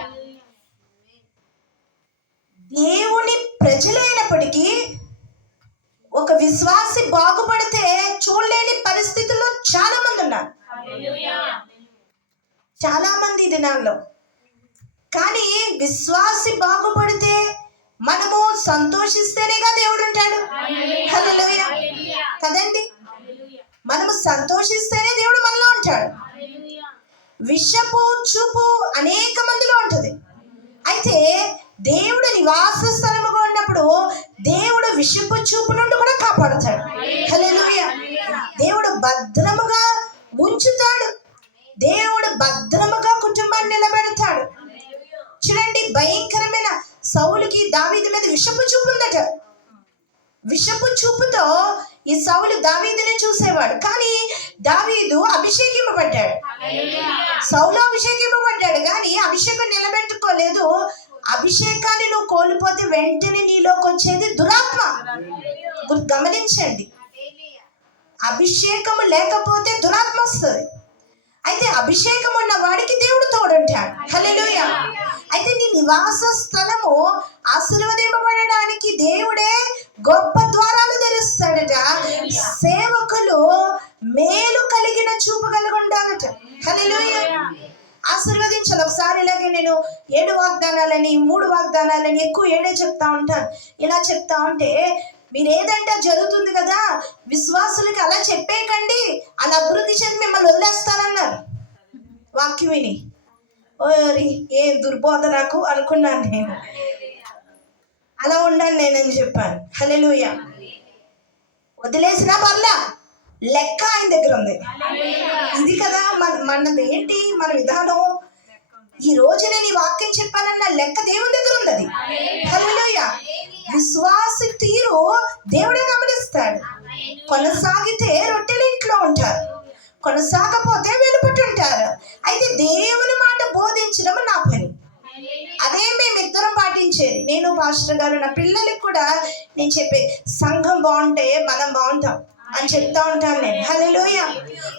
దేవుని ప్రజలైనప్పటికీ ఒక విశ్వాసి బాగుపడితే చూడలేని పరిస్థితుల్లో చాలా మంది ఉన్నారు, చాలా మంది దినాల్లో. కానీ విశ్వాసి బాగుపడితే మనము సంతోషిస్తేనేగా దేవుడు ఉంటాడు. హల్లెలూయా కదండి, మనము సంతోషిస్తేనే దేవుడు మనలో ఉంటాడు. విషపు చూపు అనేక మందిలో ఉంటుంది. అయితే దేవుడు నివాస స్థలముగా ఉన్నప్పుడు దేవుడు విషపు చూపు నుండి కూడా కాపాడుతాడు. హల్లెలూయా. దేవుడు భద్రముగా ఉంచుతాడు. దేవుడు భద్రముగా కుటుంబాన్ని నిలబెడతాడు. చూడండి, భయంకరమైన సౌలుకి దావీదు మీద విషపు చూపు ఉందట. విషపు చూపుతో ఈ సౌలు దావీదుని చూసేవాడు. కానీ దావీదు అభిషేకింపబడ్డాడు, సౌలు అభిషేకింపబడ్డాడు, కానీ అభిషేకం నిలబెట్టుకోలేదు. అభిషేకాన్ని నువ్వు కోల్పోతే వెంటనే నీలోకి వచ్చేది దురాత్మ. గమనించండి, అభిషేకము లేకపోతే దురాత్మ వస్తుంది. అయితే అభిషేకం ఉన్న వాడికి దేవుడు తోడుంటాడు. హల్లెలూయా. అయితే నీ నివాస స్థలము ఆశీర్వదింపబడడానికి దేవుడే గొప్ప ద్వారాలు తెరుస్తాడట. సేవకులు మేలు కలిగిన చూపు కలిగి ఉండాలట. హల్లెలూయా. ఆశీర్వదించాలి. ఒకసారి ఇలాగే నేను 7 వాగ్దానాలని 3 వాగ్దానాలని ఎక్కువ 7 చెప్తా ఉంటాను. ఇలా చెప్తా ఉంటే మీరు ఏదంటే జరుగుతుంది కదా, విశ్వాసులకి అలా చెప్పేయకండి, అలా అభివృద్ధి చెంది మిమ్మల్ని వదిలేస్తానన్నారు. వాక్యం విని ఓరి ఏ దుర్బోధ నాకు అనుకున్నాను నేను. అలా ఉన్నాను నేనని చెప్పాను. హల్లెలూయా. వదిలేసినా పర్లా, లెక్క ఆయన దగ్గర ఉంది. ఇది కదా మనది ఏంటి, మన విధానం. ఈ రోజు నేను ఈ వాక్యం చెప్పానన్న లెక్క దేవుని దగ్గర ఉంది. అది హల్లెలూయా. విశ్వాసి తీరు దేవుడే గమనిస్తాడు. కొనసాగితే రొట్టెల ఇంట్లో ఉంటారు, కొనసాగపోతే వెలుపటుంటారు. అయితే దేవుని మాట బోధించడం నా పని. అదే మేమిద్దరం పాటించేది. నేను పాస్టర్ గారు నా పిల్లలకి కూడా నేను చెప్పే సంఘం బాగుంటే మనం బాగుంటాం అని చెప్తా ఉంటాను నేను. హల్లెలూయా.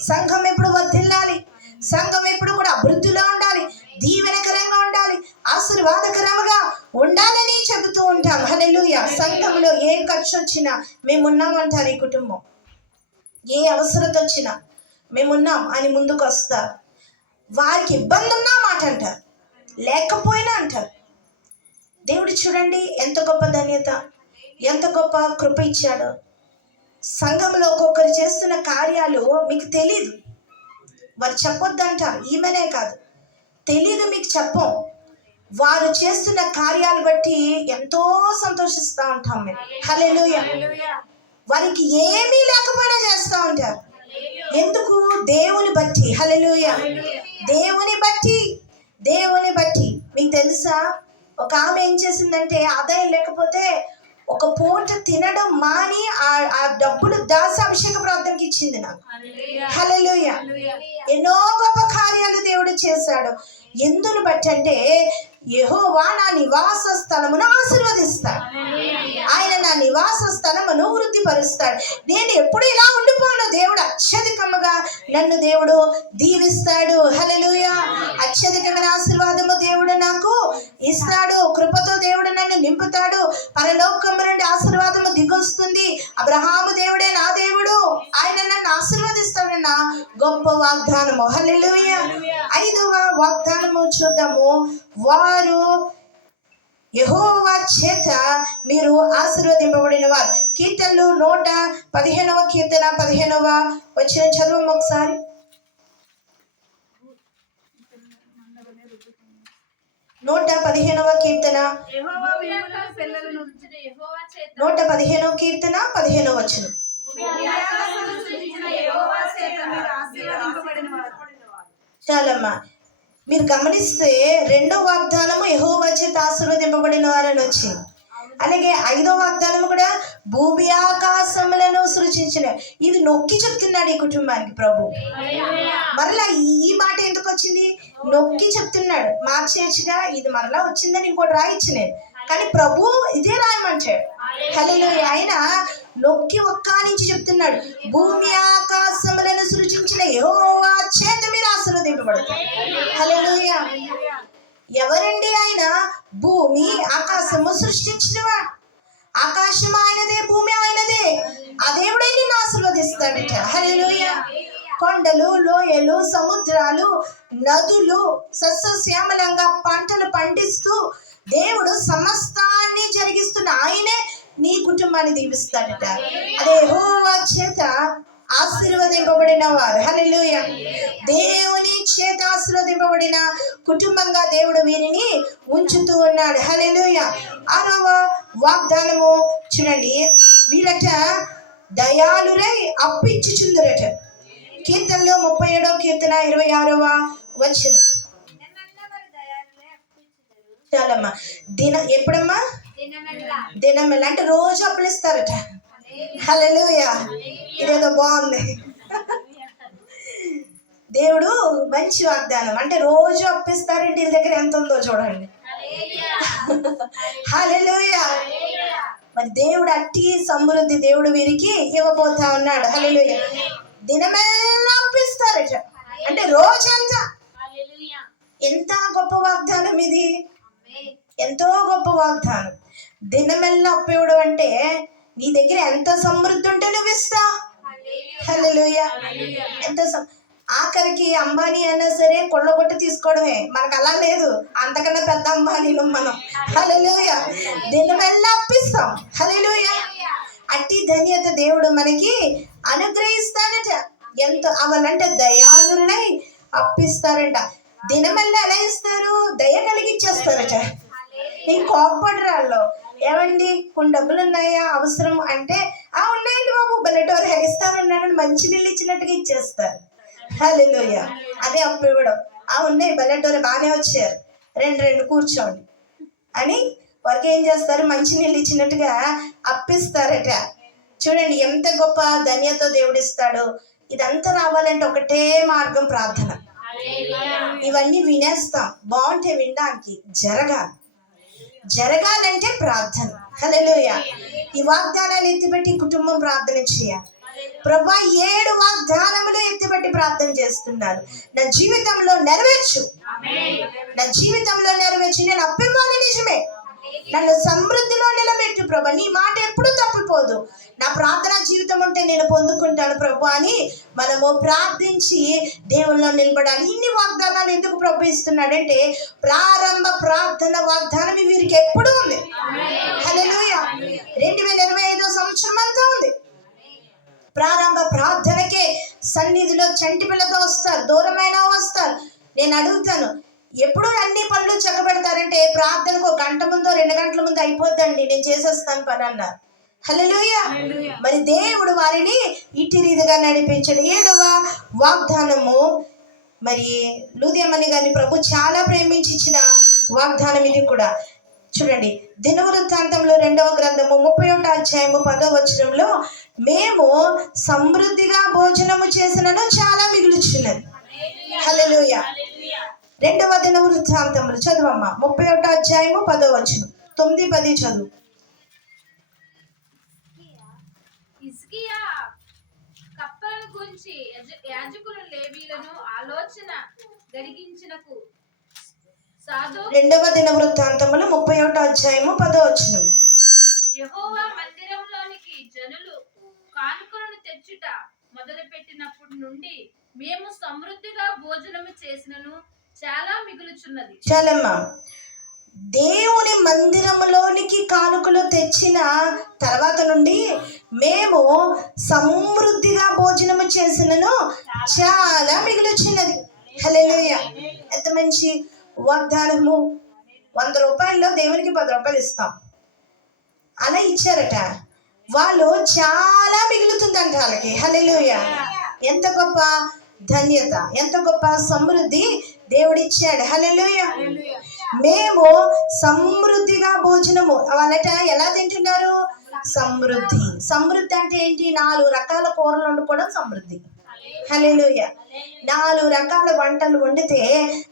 సంఘం ఎప్పుడు వర్ధిల్లాలి, సంఘం ఎప్పుడు కూడా అభివృద్ధిలో ఉండాలి, దీవెనకరంగా ఉండాలి, ఆశీర్వాదకరంగా ఉండాలని చెబుతూ ఉంటాం. హల్లెలూయా. సంఘంలో ఏ ఖర్చు వచ్చినా మేమున్నామంటారు. ఈ కుటుంబం ఏ అవసరత వచ్చినా మేమున్నాం అని ముందుకు వస్తారు. వారికి ఇబ్బంది ఉన్నా మాట అంటారు, లేకపోయినా అంటారు. దేవుడు చూడండి ఎంత గొప్ప ధన్యత, ఎంత గొప్ప కృప ఇచ్చాడో. సంఘంలో ఒక్కొక్కరు చేస్తున్న కార్యాలు మీకు తెలీదు, వారు చెప్పొద్దంటారు. ఈమెనే కాదు, తెలీదు, మీకు చెప్పం. వారు చేస్తున్న కార్యాలు బట్టి ఎంతో సంతోషిస్తూ ఉంటాం మేము. హల్లెలూయా. వారికి ఏమీ లేకపోయినా చేస్తూ ఉంటారు. ఎందుకు? దేవుని బట్టి. హల్లెలూయా. దేవుని బట్టి, దేవుని బట్టి. మీకు తెలుసా, ఒక ఆమె ఏం చేసిందంటే ఆదాయం లేకపోతే ఒక పూట తినడం మాని ఆ డబ్బులు దాసి అభిషేక ప్రార్థనకి ఇచ్చింది నాకు. హల్లెలూయా. ఎన్నో గొప్ప కార్యాలు దేవుడు చేశాడు. ఎందును బట్టి అంటే యెహోవా నా నివాస స్థలమును ఆశీర్వదిస్తాడు, ఆయన నా నివాస స్థలమును వృద్ధిపరుస్తాడు. నేను ఎప్పుడు ఇలా ఉండిపోను, దేవుడు అత్యధికముగా నన్ను దేవుడు దీవిస్తాడు. హల్లెలూయా. అత్యధికమైన ఆశీర్వాదము దేవుడు నాకు ఇస్తాడు. కృపతో దేవుడు నన్ను నింపుతాడు. పరలోకము నుండి ఆశీర్వాదము దిగొస్తుంది. అబ్రహాము దేవుడే నా గొప్ప వాగ్దానము. హల్లెలూయా. 5వ వాగ్దానము చూద్దాము. వారు యెహోవా చేత మీరు ఆశీర్వదింపబడిన వారు. కీర్తనలు 115వ కీర్తన 15వ వచనం చదవము ఒకసారి. 115వ కీర్తన 115వ కీర్తన 15వ వచనం. చాలమ్మా. మీరు గమనిస్తే 2వ వాగ్దానము యెహోవా చేత ఆశీర్వదింపబడిన వారని వచ్చింది. అలాగే 5వ వాగ్దానము కూడా భూమి ఆకాశములను సృజించిన. ఇది నొక్కి చెప్తున్నాడు ఈ కుటుంబానికి ప్రభు. మరలా ఈ మాట ఎందుకు వచ్చింది? నొక్కి చెప్తున్నాడు. మార్చేయచ్చుగా, ఇది మరలా వచ్చిందని ఇంకోటి రాయించలేదు, కానీ ప్రభు ఇదే రాయమంటాడు. హల్లెలూయా. ఆయన నొక్కి ఒక్క నుంచి చెప్తున్నాడు, భూమి ఆకాశములను సృజించిన యెహోవా చేత మీరు ఆశీర్వదింపబడతారు. హల్లెలూయా. ఎవరండి ఆయన? భూమి ఆకాశము సృష్టించినవా. ఆకాశం ఆయనదే, భూమి ఆయనదే. ఆ దేవుడే నిన్ను ఆశీర్వదిస్తాడట. హల్లెలూయా. కొండలు, లోయలు, సముద్రాలు, నదులు సస్యశ్యామలంగా పంటలు పండిస్తూ దేవుడు సమస్తాన్ని జరిగిస్తున్న ఆయనే నీ కుటుంబాన్ని దీవిస్తాడట. అదే యెహోవా చేత ఆశీర్వదింపబడిన వారు. హల్లెలూయా. దేవుని చేత ఆశీర్వదింపబడిన కుటుంబంగా దేవుడు వీరిని ఉంచుతూ ఉన్నాడు. హల్లెలూయా. 6వ వాగ్దానము చూడండి. వీరట దయాళురై అప్పిచ్చుచుందురట. కీర్తనలో 37వ కీర్తన 26వ వచనం. చాలమ్మా. ఎప్పుడమ్మా? దినమెల్ల అంటే రోజు అప్పులు ఇస్తారట. హల్లెలూయా. ఇదేదో బాగుంది. దేవుడు మంచి వాగ్దానం అంటే రోజు అప్పిస్తారంటే వీళ్ళ దగ్గర ఎంత ఉందో చూడండి. హల్లెలూయా. మరి దేవుడు అట్టి సమృద్ధి దేవుడు వీరికి ఇవ్వబోతా ఉన్నాడు. హల్లెలూయా. దినమెల్లా అప్పిస్తారట అంటే రోజంతా. ఎంత గొప్ప వాగ్దానం ఇది! ఎంతో గొప్ప వాగ్దానం. దినమెల్లా అప్పివ్వడం అంటే నీ దగ్గర ఎంత సమృద్ధి ఉంటే నువ్వు ఇస్తావు. హల్లెలూయా. ఎంత ఆఖరికి అంబానీ అయినా సరే కొళ్ళగొట్టి తీసుకోవడమే. మనకు అలా లేదు, అంతకన్నా పెద్ద అంబానీలు మనం. హల్లెలూయా. దినమెల్లా అప్పిస్తాం. హల్లెలూయా. అట్టి ధన్యత దేవుడు మనకి అనుగ్రహిస్తాడట. ఎంతో అవలంటే దయాళులై అప్పిస్తారంట. దినమెల్లా ఎలా ఇస్తారు? దయ కలిగిచ్చేస్తారట. ఇంకోపడరాళ్ళు ఏమండి కొన్ని డబ్బులు ఉన్నాయా అవసరం అంటే, ఉన్నాయండి బాబు బల్లెటోరు ఇస్తానన్నాడని మంచి నీళ్ళు ఇచ్చినట్టుగా ఇచ్చేస్తారు. హల్లెలూయా. అదే అప్పు ఇవ్వడం. ఉన్నాయి బల్లెటోరు బాగానే వచ్చారు, రెండు కూర్చోండి అని వారికి ఏం చేస్తారు? మంచి నీళ్ళు ఇచ్చినట్టుగా అప్పిస్తారట. చూడండి ఎంత గొప్ప ధన్యతో దేవుడిస్తాడు. ఇదంతా రావాలంటే ఒకటే మార్గం, ప్రార్థన. ఇవన్నీ వినేస్తాం, బాగుంటాయి వినడానికి, జరగాలంటే ప్రార్థన. హల్లెలూయా. ఈ వాగ్దానాలు ఎత్తిపెట్టి కుటుంబం ప్రార్థన చేయాలి. ప్రభా 7 వాగ్దానములు ఎత్తిపెట్టి ప్రార్థన చేస్తున్నారు. నా జీవితంలో నెరవేర్చు, నా జీవితంలో నెరవేర్చు. నేను అప్పివ్వాలి నిజమే, నన్ను సమృద్ధిలో నిలబెట్టు ప్రభా. నీ మాట ఎప్పుడు తప్పిపోదు. నా ప్రార్థనా జీవితం ఉంటే నేను పొందుకుంటాను ప్రభు అని మనము ప్రార్థించి దేవుల్లో నిలబడాలి. ఇన్ని వాగ్దానాలు ఎందుకు ప్రభు ఇస్తున్నాడంటే ప్రారంభ ప్రార్థన వాగ్దానం వీరికి ఎప్పుడు ఉంది. హల్లెలూయా. 2025 సంవత్సరం అంతా ఉంది. ప్రారంభ ప్రార్థనకే సన్నిధిలో చంటి పిల్లతో వస్తారు, దూరమైన వస్తారు. నేను అడుగుతాను, ఎప్పుడు అన్ని పనులు చక్కబెడతారంటే ప్రార్థనకు 1 గంట ముందో 2 గంటల ముందు అయిపోద్దండి, నేను చేసేస్తాను పని అన్నారు. హల్లెలూయా. మరి దేవుడు వారిని ఇట్టి రీతిగా నడిపించాడు. 7వ వాగ్దానము మరి లూదియమ్మని గారిని ప్రభు చాలా ప్రేమించి ఇచ్చిన వాగ్దానం ఇది కూడా. చూడండి, దినవృత్తాంతంలో 2వ గ్రంథము 31వ అధ్యాయము 10వ వచనంలో, మేము సమృద్ధిగా భోజనము చేసినను చాలా మిగులుచున్నది. హల్లెలూయా. 2వ దినవృత్తాంతములు చదువమ్మా 31వ అధ్యాయము 10వ వచనం. 9, 10 చదువు. హిజ్కియా కప్పలను గురించి యాజకులు లేవీయులను ఆలోచన గడిగించినకు 2వ దినవృత్తాంతములు 31వ అధ్యాయము 10వ వచనం. యెహోవా మందిరంలోనికి జనులు కానుకలను తెచ్చుట మొదలుపెట్టినప్పటి నుండి మేము సమృద్ధిగా భోజనము చేసినను చాలా మిగులుచున్నది. చాలమ్మా. దేవుని మందిరములోనికి కానుకలు తెచ్చిన తర్వాత నుండి మేము సమృద్ధిగా భోజనము చేసినను చాలా మిగులుచున్నది. హల్లెలూయా. ఎంత మంచి వాగ్దానము. 100 రూపాయల్లో దేవునికి 10 రూపాయలు ఇస్తాం, అలా ఇచ్చారట. వాళ్ళు చాలా మిగులుతుందంట వాళ్ళకి. హల్లెలూయా. ఎంత గొప్ప ధన్యత, ఎంత గొప్ప సమృద్ధి దేవుడిచ్చాడు. హల్లెలూయా. మేము సమృద్ధిగా భోజనము, వాళ్ళట ఎలా తింటున్నారు? సమృద్ధి. సమృద్ధి అంటే ఏంటి? 4 రకాల కూరలు వండుకోవడం సమృద్ధి. హల్లెలూయా. 4 రకాల వంటలు వండితే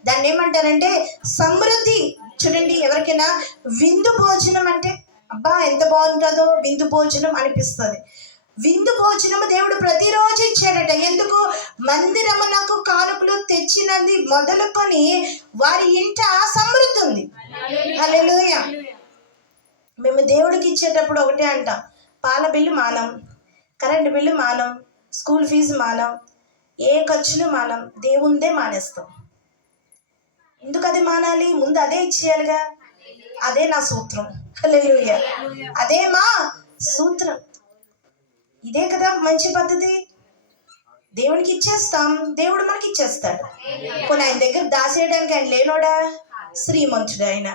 దాన్ని ఏమంటారంటే సమృద్ధి. చూడండి, ఎవరికైనా విందు భోజనం అంటే అబ్బా ఎంత బాగుంటుందో విందు భోజనం అనిపిస్తుంది. విందు భోజనము దేవుడు ప్రతిరోజు ఇచ్చాడట. ఎందుకు? మందిరమునకు కానుకలు తెచ్చినది మొదలుకొని వారి ఇంట సమృద్ధి ఉంది. హల్లెలూయా. మేము దేవుడికి ఇచ్చేటప్పుడు ఒకటే అంటాం, పాల బిల్లు మానం, కరెంటు బిల్లు మానం, స్కూల్ ఫీజు మానం, ఏ ఖర్చులు మానం, దేవుందే మానేస్తాం. ఎందుకు అది మానాలి? ముందు అదే ఇచ్చేయాలిగా. అదే నా సూత్రం. హల్లెలూయా. అదే మా సూత్రం. ఇదే కదా మంచి పద్ధతి. దేవునికి ఇచ్చేస్తాం, దేవుడు మనకి ఇచ్చేస్తాడు. కొన్ని ఆయన దగ్గర దాసేయడానికి ఆయన లేనోడా? శ్రీమంతుడు ఆయన.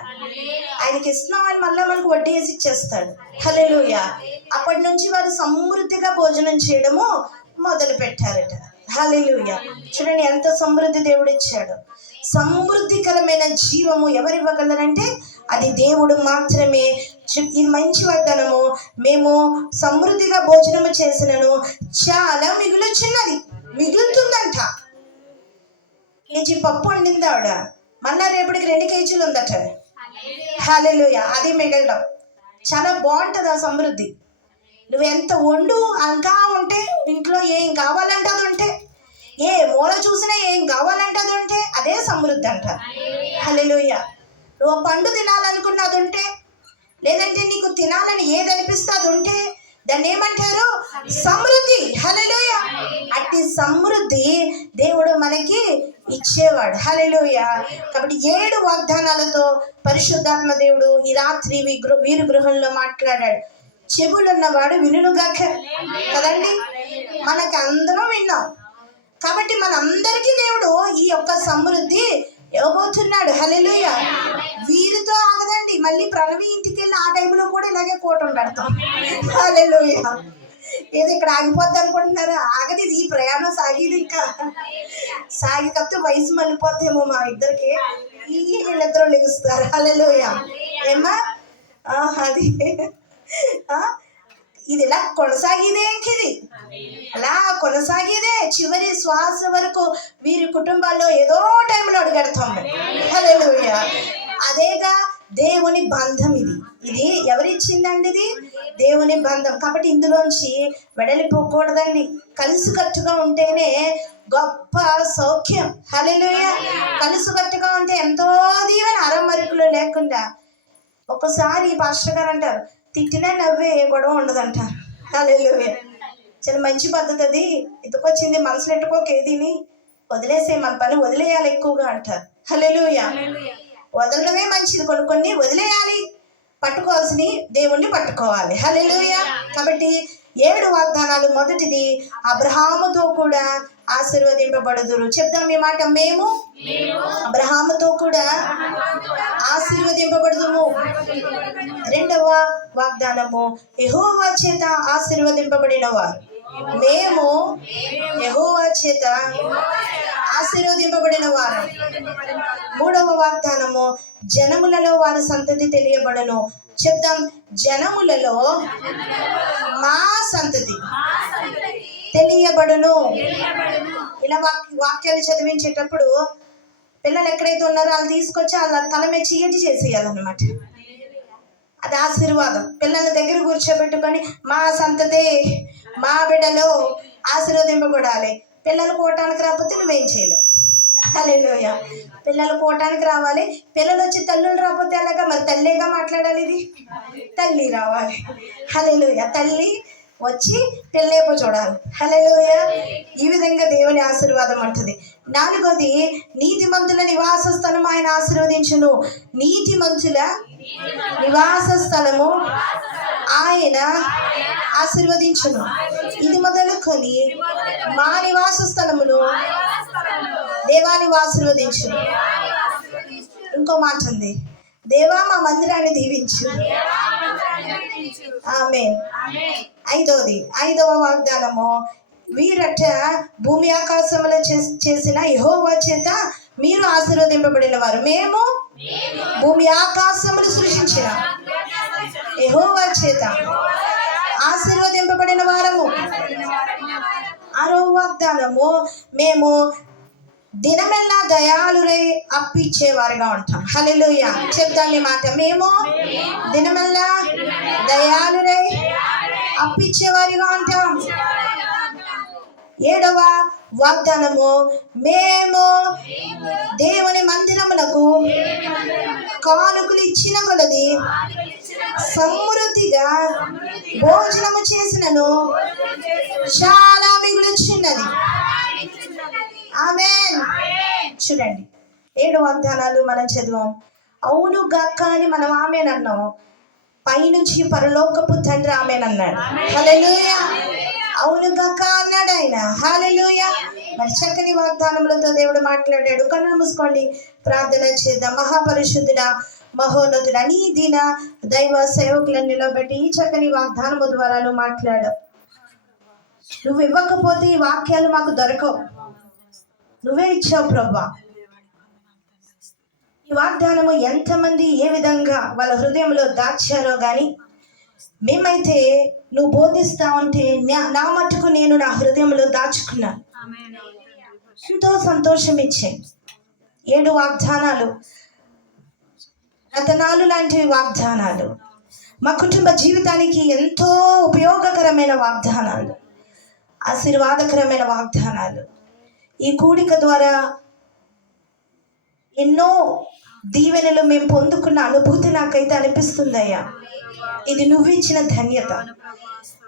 ఆయనకి ఇస్తున్నాం, ఆయన మళ్ళీ మనకు వడ్డీ వేసి ఇచ్చేస్తాడు. హల్లెలూయా. అప్పటి నుంచి వారు సమృద్ధిగా భోజనం చేయడము మొదలు పెట్టారట. హల్లెలూయా. చూడండి ఎంత సమృద్ధి దేవుడు ఇచ్చాడు. సమృద్ధికరమైన జీవము ఎవరు ఇవ్వగలరంటే అది దేవుడు మాత్రమే. ఇది మంచి వాగ్దానము. మేము సమృద్ధిగా భోజనము చేసినను చాలా మిగులుచున్నది. మిగులుతుందంట. కేజీ పప్పు వండింది ఆవిడ, మళ్ళా రేపటికి 2 కేజీలు ఉందట. హల్లెలూయా. అది మిగలడం చాలా బాగుంటుంది. ఆ సమృద్ధి నువ్వు ఎంత వండు ఇంకా ఉంటే, ఇంట్లో ఏం కావాలంటే అది ఉంటే, ఏ మూల చూసినా ఏం కావాలంటే అది ఉంటే అదే సమృద్ధి అంట. హల్లెలూయా. నువ్వు పండు తినాలనుకున్న అది ఉంటే, లేదంటే నీకు తినాలని ఏది అనిపిస్తే అది ఉంటే దాన్ని ఏమంటారు? సమృద్ధి. హల్లెలూయా. అట్టి సమృద్ధి దేవుడు మనకి ఇచ్చేవాడు. హల్లెలూయా. కాబట్టి 7 వాగ్దానాలతో పరిశుద్ధాత్మ దేవుడు ఈ రాత్రి వీరి గృహంలో మాట్లాడాడు. చెవులున్నవాడు వినుగాక. కదండి, మనకు అందరం విన్నాం కాబట్టి మనందరికీ దేవుడు ఈ యొక్క సమృద్ధి ఇవ్వబోతున్నాడు. హల్లెలూయా. వీరితో ఆగదండి, మళ్ళీ ప్రణవి ఇంటికి వెళ్ళి ఆ టైంలో కూడా ఇలాగే కూటం పెడతాం. హల్లెలూయా. ఏది ఇక్కడ ఆగిపోద్ది అనుకుంటున్నారా? ఆగది. ఈ ప్రయాణం సాగేది, ఇంకా సాగి కాకపోతే వయసు మళ్ళీపోతేమో మా ఇద్దరికి. వీళ్ళిద్దరూ లెగుస్తారు. హల్లెలూయా. ఏమ్మా అది ఇది ఇలా కొనసాగేదే. ఇంకిది అలా కొనసాగేదే చివరి శ్వాస వరకు వీరి కుటుంబాల్లో ఏదో టైంలో అడుగెడతాం. హల్లెలూయా. అదేగా దేవుని బంధం. ఇది ఎవరిచ్చిందండి? ఇది దేవుని బంధం. కాబట్టి ఇందులోంచి వెడలిపోకూడదండి. కలిసికట్టుగా ఉంటేనే గొప్ప సౌఖ్యం. హల్లెలూయా. కలిసికట్టుగా ఉంటే ఎంతో దీవెన. అరమరుపులు లేకుండా. ఒక్కసారి పాస్టర్ గారు అంటారు, తిట్టినా నవ్వే ఏ గొడవ ఉండదంటారు. హల్లెలూయా. చాలా మంచి పద్ధతి అది. ఎత్తుకొచ్చింది మనసులో ఎట్టుకోక ఏదిని వదిలేసే, మన పని వదిలేయాలి ఎక్కువగా అంటారు. హల్లెలూయా. వదలడమే మంచిది. కొన్ని వదిలేయాలి. పట్టుకోవాల్సిని దేవుణ్ణి పట్టుకోవాలి. హల్లెలూయా. కాబట్టి 7 వాగ్దానాలు. మొదటిది, అబ్రహాముతో కూడా ఆశీర్వదింపబడుదురు. చెప్దాం ఈ మాట, మేము అబ్రహాముతో కూడా ఆశీర్వదింపబడుదుము. 2వ వాగ్దానము, యెహోవా చేత ఆశీర్వదింపబడిన వారు. మేము యెహోవా చేత ఆశీర్వదింపబడిన వారు. 3వ వాగ్దానము, జనములలో వారి సంతతి తెలియబడను. చెప్దాం, జనములలో మా సంతతి తెలియబడును. ఇలా వాక్యాలు చదివించేటప్పుడు పిల్లలు ఎక్కడైతే ఉన్నారో వాళ్ళు తీసుకొచ్చి వాళ్ళ తల మీద చీటి చేసేయాలన్నమాట. అది ఆశీర్వాదం. పిల్లల దగ్గర కూర్చోబెట్టుకొని మా సంతతే, మా బిడ్డలో ఆశీర్వదింపబడాలి. పిల్లలు కోటానికి రాకపోతే నువ్వేం చేయలేవు. హల్లెలూయా. పిల్లలు కోటానికి రావాలి. పిల్లలు వచ్చి తల్లులు రాకపోతే అలాగా? మరి తల్లిగా మాట్లాడాలి. ఇది తల్లి రావాలి. హల్లెలూయా. తల్లి వచ్చి పెళ్ళేపు చూడాలి. హల్లెలూయా. ఈ విధంగా దేవుని ఆశీర్వాదం ఉంటుంది. 4వది, నీతిమంతుల నివాస స్థలం ఆయన ఆశీర్వదించును. నీతిమంతుల నివాస స్థలము ఆయన ఆశీర్వదించును. ఇది మొదలుకొని మా నివాస స్థలమును దేవాని ఆశీర్వదించును. ఇంకో మాట ఉంది, దేవా మా మందిరాన్ని దీవించు. ఆమేన్. 5వ వాగ్దానము, వీరట భూమి ఆకాశములో చేసిన యెహోవా చేత మీరు ఆశీర్వదింపబడిన వారు. మేము భూమి ఆకాశములు సృష్టించిన యెహోవా చేత ఆశీర్వదింపబడిన వారము. 6వ వాగ్దానము, మేము దినమెల్లా దయాళులై అప్పిచ్చేవారుగా ఉంటాం. హల్లెలూయా. చెప్తాం ఈ మాట, మేము దినమెల్లా దయాళులై అప్పిచ్చేవారిగా ఉంటాం. 7వ వాగ్దానము, మేము దేవుని మందిరములకు కానుకలు ఇచ్చిన కొలది సమృద్ధిగా భోజనము చేసినను చాలా మిగులుచున్నది. ఆమేన్. చూడండి, 7 వాగ్దానాలు మనం చదివాం. అవును గాక అని మనం ఆమేన్ అన్నాం. పైనుంచి పరలోకపు తండ్రి ఆమేన్ అన్నాడు. హల్లెలూయా. అవును గాక అన్నాడు ఆయన. హల్లెలూయా. మరి చక్కని వాగ్దానములతో దేవుడు మాట్లాడాడు. కన్నులు మూసుకోండి, ప్రార్థన చేద్దాం. మహాపరిశుద్ధుడా, మహోన్నతుడా, నీ దీన దైవ సేవకులను నిలబెట్టి ఈ చక్కని వాగ్దానము ద్వారా నువ్వు మాట్లాడావు. నువ్వు ఇవ్వకపోతే ఈ వాక్యాలు మాకు దొరకవు. నువ్వే ఇచ్చావు ప్రభా. ఈ వాగ్దానము ఎంతమంది ఏ విధంగా వాళ్ళ హృదయంలో దాచారో గాని, మేమైతే నువ్వు బోధిస్తా ఉంటే నా మటుకు నేను నా హృదయంలో దాచుకున్నాను. ఎంతో సంతోషం ఇచ్చే 7 వాగ్దానాలు రతనాలు లాంటివి వాగ్దానాలు. మా కుటుంబ జీవితానికి ఎంతో ఉపయోగకరమైన వాగ్దానాలు, ఆశీర్వాదకరమైన వాగ్దానాలు. ఈ కూడిక ద్వారా ఎన్నో దీవెనలు మేము పొందుకున్న అనుభూతి నాకైతే అనిపిస్తుందయ్యా. ఇది నువ్వు ఇచ్చిన ధన్యత.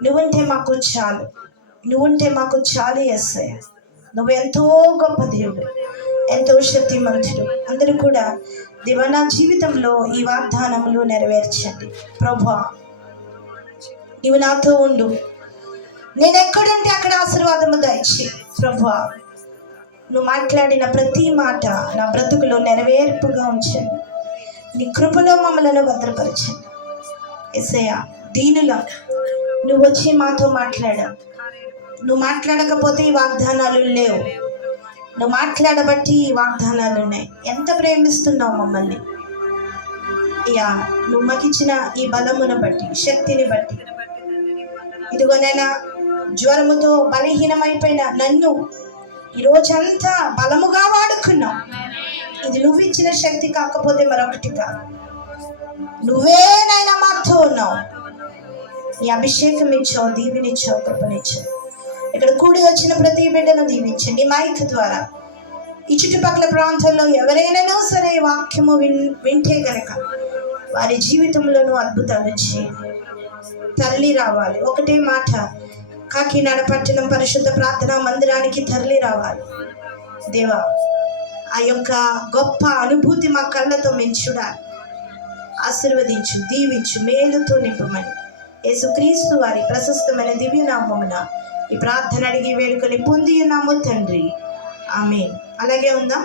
నువ్వుంటే మాకు చాలు, నువ్వుంటే మాకు చాలు యేసయ్య. నువ్వు ఎంతో గొప్ప దేవుడు, ఎంతో శక్తిమంతుడు. అందరూ కూడా దేవా నా జీవితంలో ఈ వాగ్దానములు నెరవేర్చండి ప్రభువా. నీవు నాతో ఉండు, నేను ఎక్కడుంటే అక్కడ ఆశీర్వాదము దయచి ప్రభువా. నువ్వు మాట్లాడిన ప్రతి మాట నా బ్రతుకులో నెరవేర్పుగా ఉంచండి. నీ కృపలో మమ్మలను భద్రపరచండి యేసయ్య. దీనుల నువ్వు వచ్చి మాతో మాట్లాడావు. నువ్వు మాట్లాడకపోతే ఈ వాగ్దానాలు లేవు. నువ్వు మాట్లాడబట్టి ఈ వాగ్దానాలు ఉన్నాయి. ఎంత ప్రేమిస్తున్నావు మమ్మల్ని అయ్యా. నువ్వు మాకిచ్చిన ఈ బలమును బట్టి, శక్తిని బట్టి, ఇదిగోనైనా జ్వరముతో బలహీనమైపోయిన నన్ను ఈ రోజంతా బలముగా వాడుకున్నావు. ఇది నువ్వు ఇచ్చిన శక్తి కాకపోతే మరొకటి కాదు. నువ్వేనైనా మాతో ఉన్నావు. నీ అభిషేకం ఇచ్చావు, దీవినిచ్చావు, కృపనిచ్చావు. ఇక్కడ కూడి వచ్చిన ప్రతి బిడ్డను దీవించండి. మైక్ ద్వారా ఈ చుట్టుపక్కల ప్రాంతాల్లో ఎవరైనా సరే వాక్యము వింటే గనక వారి జీవితంలోనూ అద్భుతాలు చేయండి. తరలి రావాలి. ఒకటే మాట, కాకినాడ పట్టణం పరిశుద్ధ ప్రార్థనా మందిరానికి తరలి రావాలి దేవా. ఆ యొక్క గొప్ప అనుభూతి మా కళ్ళతో మేము చూడాలి. ఆశీర్వదించు, దీవించు, మేలుతో నింపమని యేసుక్రీస్తు వారి ప్రశస్తమైన దివ్యనామమున ఈ ప్రార్థన అడిగి వేడుకొని పొంది ఉన్నాము తండ్రి. ఆమేన్. అలాగే ఉందాం.